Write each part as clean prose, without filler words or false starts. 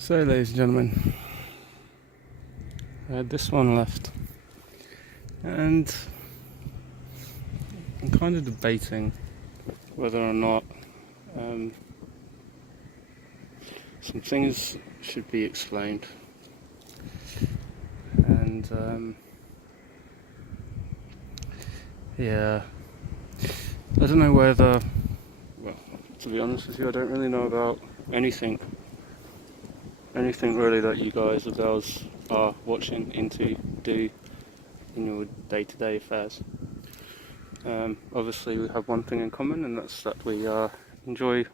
So, ladies and gentlemen, I had this one left, and I'm kind of debating whether or not some things should be explained, and yeah, I don't know whether, well, to be honest with you, I don't really know about anything really that you guys or girls are watching into do in your day-to-day affairs. Obviously we have one thing in common, and that's that we enjoy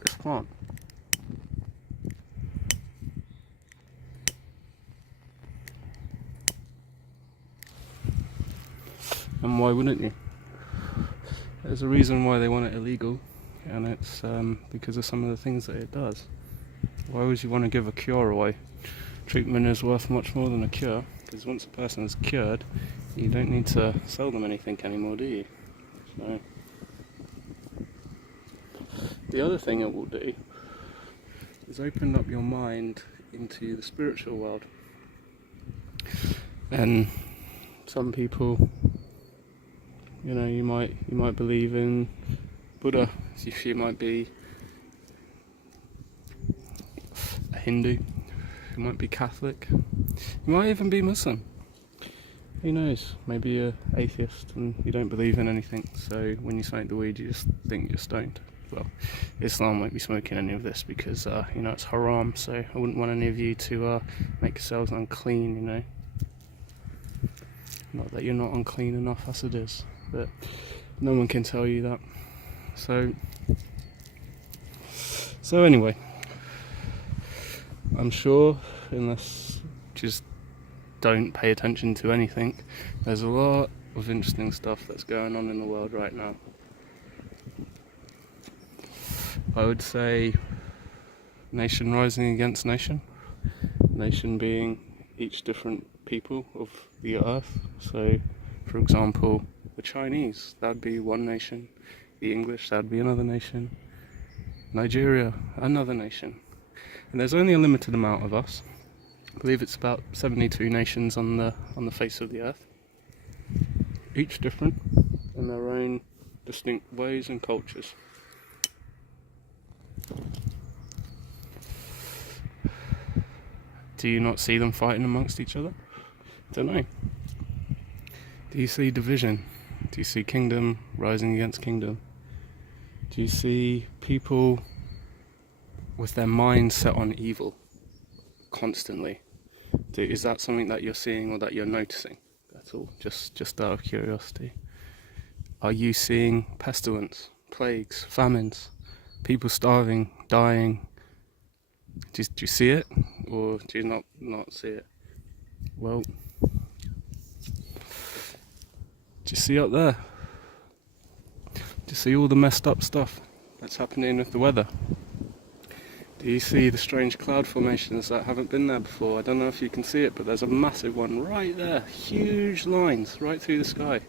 this plant. And why wouldn't you? There's a reason why they want it illegal, and it's because of some of the things that it does. Why would you want to give a cure away? Treatment is worth much more than a cure, because once a person is cured, you don't need to sell them anything anymore, do you? So, the other thing it will do is open up your mind into the spiritual world. And some people, you know, you might believe in Buddha, you might be a Hindu, you might be Catholic, you might even be Muslim. Who knows? Maybe you're atheist and you don't believe in anything, so when you smoke the weed you just think you're stoned. Well, Islam won't be smoking any of this because it's haram, so I wouldn't want any of you to make yourselves unclean, you know. Not that you're not unclean enough as it is, but no one can tell you that. So anyway, I'm sure, unless just don't pay attention to anything, there's a lot of interesting stuff that's going on in the world right now. I would say nation rising against nation. Nation being each different people of the earth. So, for example, the Chinese, that'd be one nation. The English, that'd be another nation. Nigeria, another nation. And there's only a limited amount of us. I believe it's about 72 nations on the face of the earth. Each different in their own distinct ways and cultures. Do you not see them fighting amongst each other? Don't know. Do you see division? Do you see kingdom rising against kingdom? Do you see people with their minds set on evil constantly? Is that something that you're seeing or that you're noticing? That's all, just out of curiosity. Are you seeing pestilence, plagues, famines, people starving, dying? Do you see it, or do you not see it? Well, do you see up there? Do you see all the messed up stuff that's happening with the weather? Do you see the strange cloud formations that haven't been there before? I don't know if you can see it, but there's a massive one right there. Huge lines right through the sky.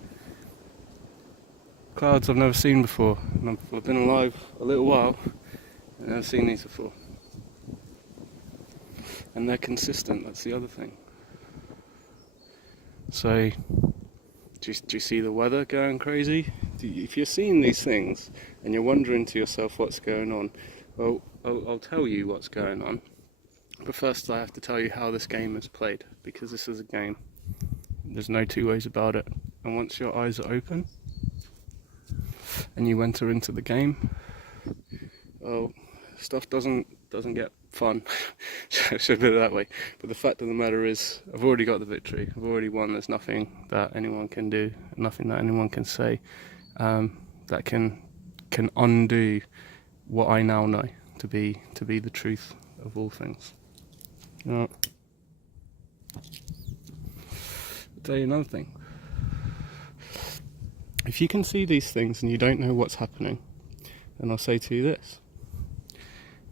Clouds I've never seen before. And I've been alive a little while and I've never seen these before. And they're consistent, that's the other thing. So, do you see the weather going crazy? If you're seeing these things and you're wondering to yourself what's going on, well, I'll tell you what's going on. But first I have to tell you how this game is played, because this is a game. There's no two ways about it. And once your eyes are open and you enter into the game, well, stuff doesn't get fun. Should put it that way. But the fact of the matter is, I've already got the victory. I've already won. There's nothing that anyone can do, nothing that anyone can say that can undo what I now know to be the truth of all things. I'll tell you another thing. If you can see these things and you don't know what's happening, then I'll say to you this.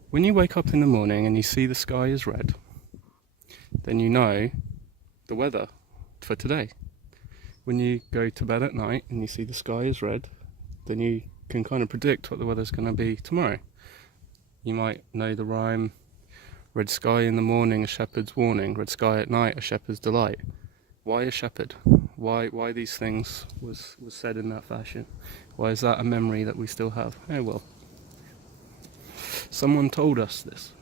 When you wake up in the morning and you see the sky is red, then you know the weather for today. When you go to bed at night and you see the sky is red, then you can kind of predict what the weather's going to be tomorrow. You might know the rhyme, Red sky in the morning, a shepherd's warning. Red sky at night, a shepherd's delight. Why a shepherd? Why these things was said in that fashion? Why is that a memory that we still have? Oh well. Someone told us this.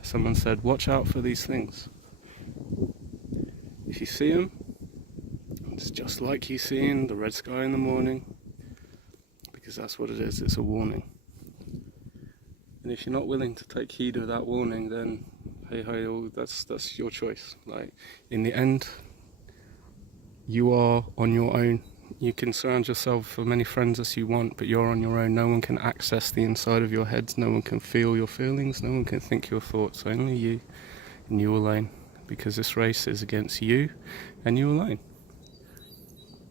Someone said, watch out for these things. If you see them, it's just like you seeing the red sky in the morning, because that's what it is, it's a warning. And if you're not willing to take heed of that warning, then hey ho, that's your choice. Like, in the end, you are on your own. You can surround yourself with many friends as you want, but you're on your own. No one can access the inside of your heads. No one can feel your feelings. No one can think your thoughts. Only you, and you alone. Because this race is against you and you alone.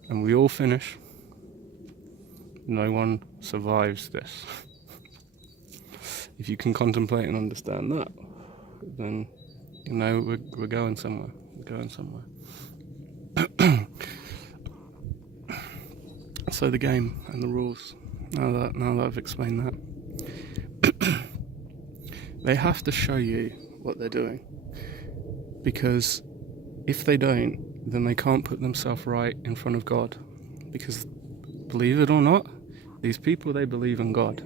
And we all finish. No one survives this. If you can contemplate and understand that, then you know we're going somewhere. We're going somewhere. So the game and the rules. Now that I've explained that, they have to show you what they're doing, because if they don't, then they can't put themselves right in front of God. Because believe it or not, these people, they believe in God,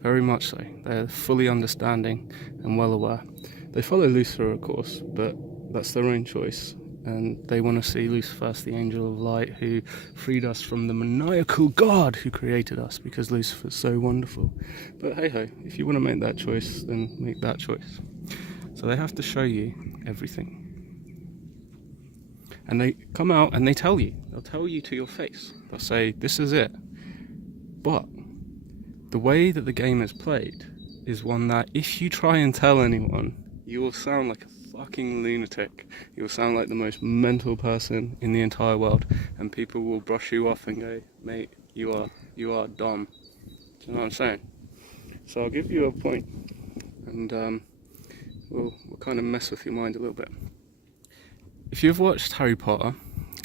very much so. They're fully understanding and well aware. They follow Lucifer, of course, but that's their own choice. And they want to see Lucifer as the angel of light who freed us from the maniacal God who created us, because Lucifer's so wonderful. But hey ho, if you want to make that choice, then make that choice. So they have to show you everything. And they come out and they tell you. They'll tell you to your face. They'll say, this is it. But the way that the game is played is one that if you try and tell anyone, you will sound like a fucking lunatic. You'll sound like the most mental person in the entire world, and people will brush you off and go, mate, you are dumb. Do you know what I'm saying? So I'll give you a point, and we'll kind of mess with your mind a little bit. If you've watched Harry Potter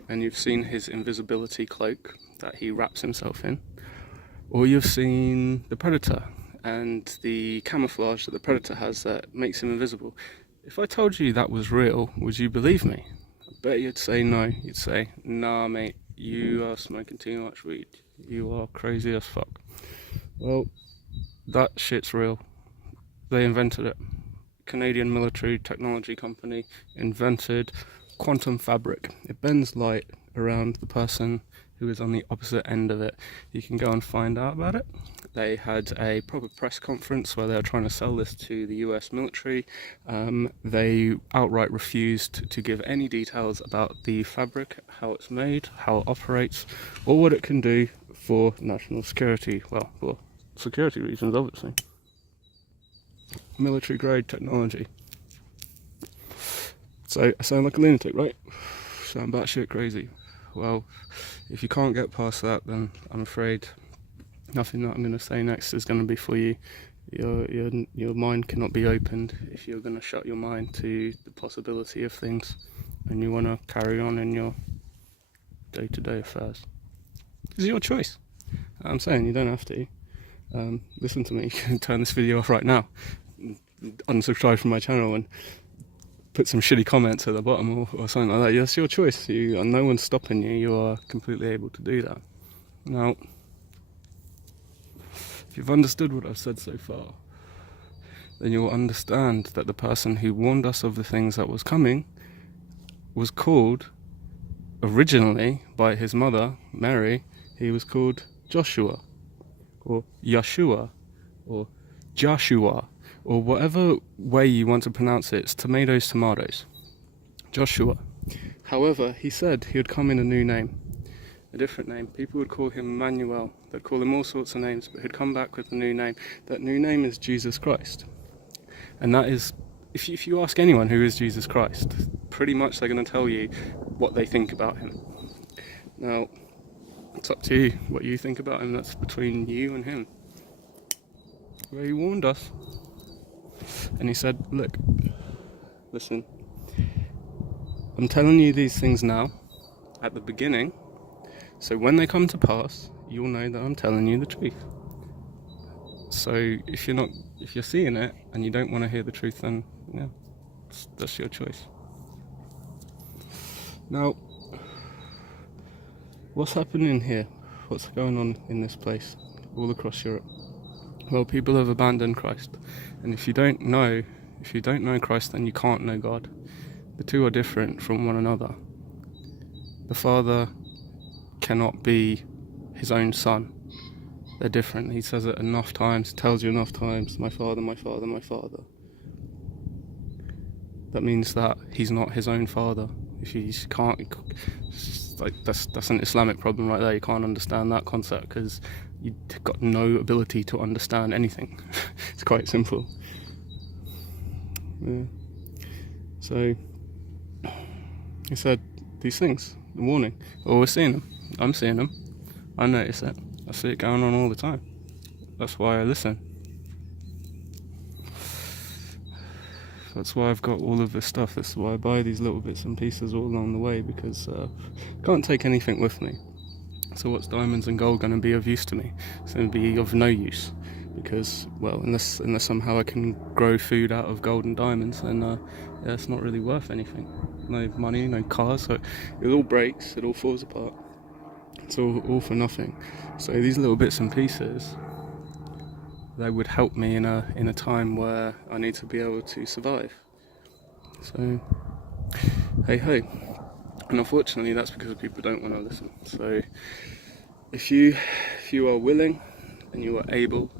and you've seen his invisibility cloak that he wraps himself in, or you've seen the Predator and the camouflage that the Predator has that makes him invisible, if I told you that was real, would you believe me? I bet you'd say no. You'd say, nah mate, you are smoking too much weed. You are crazy as fuck. Well, that shit's real. They invented it. Canadian military technology company invented quantum fabric. It bends light around the person who is on the opposite end of it. You can go and find out about it. They had a proper press conference where they were trying to sell this to the US military. They outright refused to give any details about the fabric, how it's made, how it operates, or what it can do for national security. Well, for security reasons, obviously. Military grade technology. So I sound like a lunatic, right? Sound batshit crazy. Well, if you can't get past that, then I'm afraid nothing that I'm going to say next is going to be for you. Your mind cannot be opened if you're going to shut your mind to the possibility of things, and you want to carry on in your day-to-day affairs. It's your choice. I'm saying you don't have to. Listen to me. You can turn this video off right now, unsubscribe from my channel, and put some shitty comments at the bottom or something like that. That's your choice. No one's stopping you. You are completely able to do that. Now, if you've understood what I've said so far, then you'll understand that the person who warned us of the things that was coming was called, originally by his mother, Mary, he was called Joshua, or Yeshua, or Joshua, or whatever way you want to pronounce it. It's tomatoes. Joshua. However, he said he would come in a new name, a different name. People would call him Emmanuel. They'd call him all sorts of names, but he'd come back with a new name. That new name is Jesus Christ. And that is, if you ask anyone who is Jesus Christ, pretty much they're going to tell you what they think about him. Now, it's up to you what you think about him. That's between you and him. Well, he warned us. And he said, look, listen, I'm telling you these things now, at the beginning, so when they come to pass, you'll know that I'm telling you the truth. So if you're not if you're seeing it and you don't want to hear the truth, then yeah, that's your choice. Now, what's happening here? What's going on in this place all across Europe? Well, people have abandoned Christ, and if you don't know Christ, then you can't know God. The two are different from one another. The Father cannot be his own Son. They're different. He says it enough times, tells you enough times, my Father, my Father, my Father. That means that he's not his own Father. If you can't, like that's an Islamic problem right there. You can't understand that concept because you've got no ability to understand anything. It's quite simple. Yeah. So he said these things, the warning. Well, we're seeing them. I'm seeing them. I notice it. I see it going on all the time. That's why I listen. That's why I've got all of this stuff. That's why I buy these little bits and pieces all along the way, because I can't take anything with me. So what's diamonds and gold going to be of use to me? It's going to be of no use, because, well, unless somehow I can grow food out of gold and diamonds, then yeah, it's not really worth anything. No money, no cars, so it all breaks, it all falls apart. It's all for nothing. So these little bits and pieces, they would help me in a time where I need to be able to survive. So hey ho. And unfortunately that's because people don't want to listen. So if you are willing and you are able,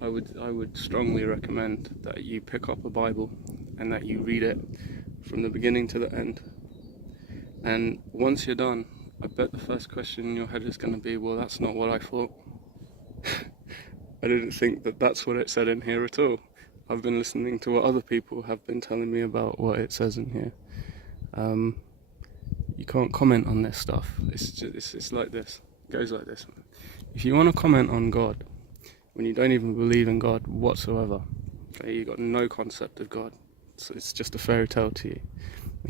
I would strongly recommend that you pick up a Bible and that you read it from the beginning to the end. And once you're done, I bet the first question in your head is going to be, well, that's not what I thought. I didn't think that that's what it said in here at all. I've been listening to what other people have been telling me about what it says in here. You can't comment on this stuff. It's like this. It goes like this. If you want to comment on God, when you don't even believe in God whatsoever, okay, you've got no concept of God. So it's just a fairy tale to you.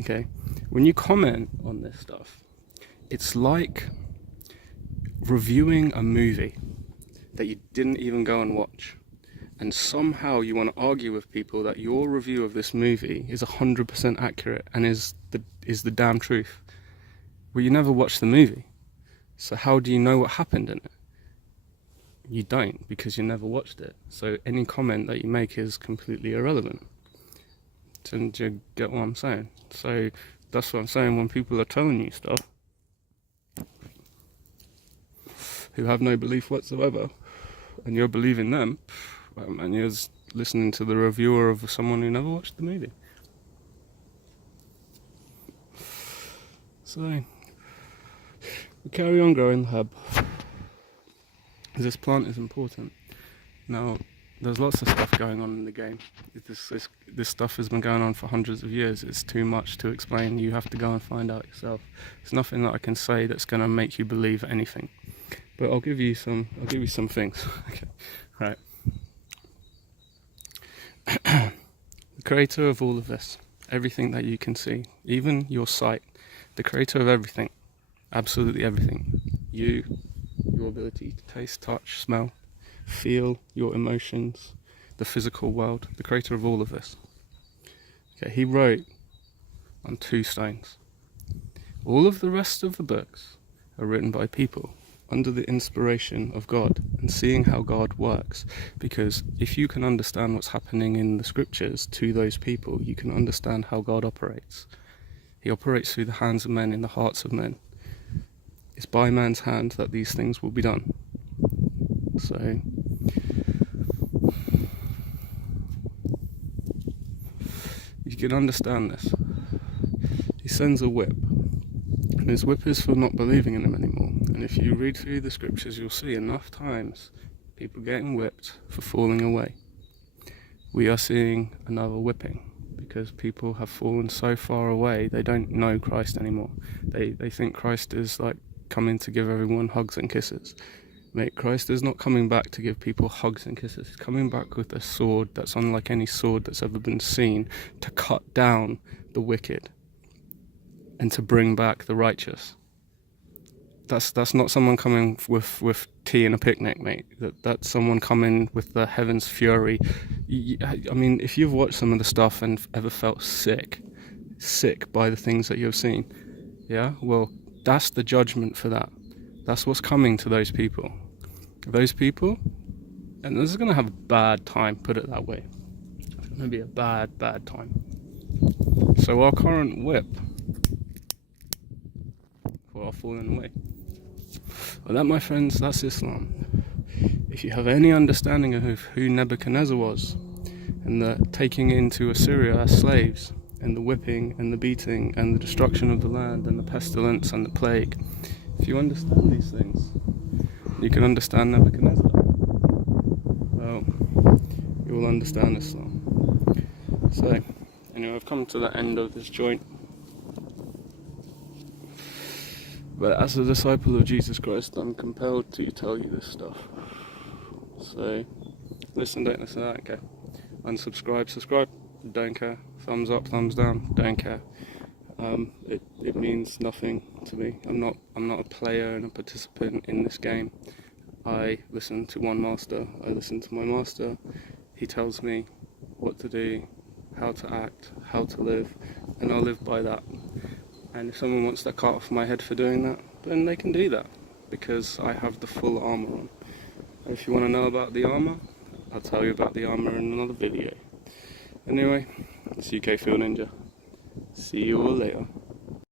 Okay? When you comment on this stuff, it's like reviewing a movie that you didn't even go and watch, and somehow you want to argue with people that your review of this movie is 100% accurate and is the damn truth. Well, you never watched the movie, so how do you know what happened in it? You don't, because you never watched it. So any comment that you make is completely irrelevant. Do you get what I'm saying? So that's what I'm saying. When people are telling you stuff who have no belief whatsoever, and you're believing them, and you're listening to the reviewer of someone who never watched the movie. So we carry on growing the herb. This plant is important. Now, there's lots of stuff going on in the game. This stuff has been going on for hundreds of years. It's too much to explain. You have to go and find out yourself. There's nothing that I can say that's going to make you believe anything. But I'll give you some things. Okay, right. The creator of all of this, everything that you can see, even your sight, the creator of everything, absolutely everything. You, your ability to taste, touch, smell, feel, your emotions, the physical world, the creator of all of this. Okay, he wrote on 2 stones. All of the rest of the books are written by people under the inspiration of God and seeing how God works, because if you can understand what's happening in the scriptures to those people, you can understand how God operates. He operates through the hands of men in the hearts of men. It's by man's hand that these things will be done. So you can understand this. He sends a whip, and his whip is for not believing in him anymore. And if you read through the scriptures, you'll see enough times people getting whipped for falling away. We are seeing another whipping because people have fallen so far away they don't know Christ anymore. They think Christ is like coming to give everyone hugs and kisses. Mate, Christ is not coming back to give people hugs and kisses. He's coming back with a sword that's unlike any sword that's ever been seen, to cut down the wicked and to bring back the righteous. That's not someone coming with tea and a picnic, mate. That's someone coming with the heaven's fury. I mean, if you've watched some of the stuff and ever felt sick by the things that you've seen, yeah, well, that's the judgment for that. That's what's coming to those people. Those people, and this is gonna have a bad time. Put it that way. It's gonna be a bad time. So our current whip for our fallen away. Well, that, my friends, that's Islam. If you have any understanding of who Nebuchadnezzar was, and the taking into Assyria as slaves, and the whipping and the beating and the destruction of the land and the pestilence and the plague, if you understand these things, you can understand Nebuchadnezzar. Well, you will understand Islam. So, anyway, I've come to the end of this joint. But as a disciple of Jesus Christ, I'm compelled to tell you this stuff. So, listen, don't listen, I don't care. Unsubscribe, subscribe, don't care. Thumbs up, thumbs down, don't care. It means nothing to me. I'm not a player and a participant in this game. I listen to one master. I listen to my master. He tells me what to do, how to act, how to live, and I'll live by that. And if someone wants to cut off my head for doing that, then they can do that, because I have the full armour on. If you want to know about the armour, I'll tell you about the armour in another video. Anyway, it's UK Field Ninja. See you all later.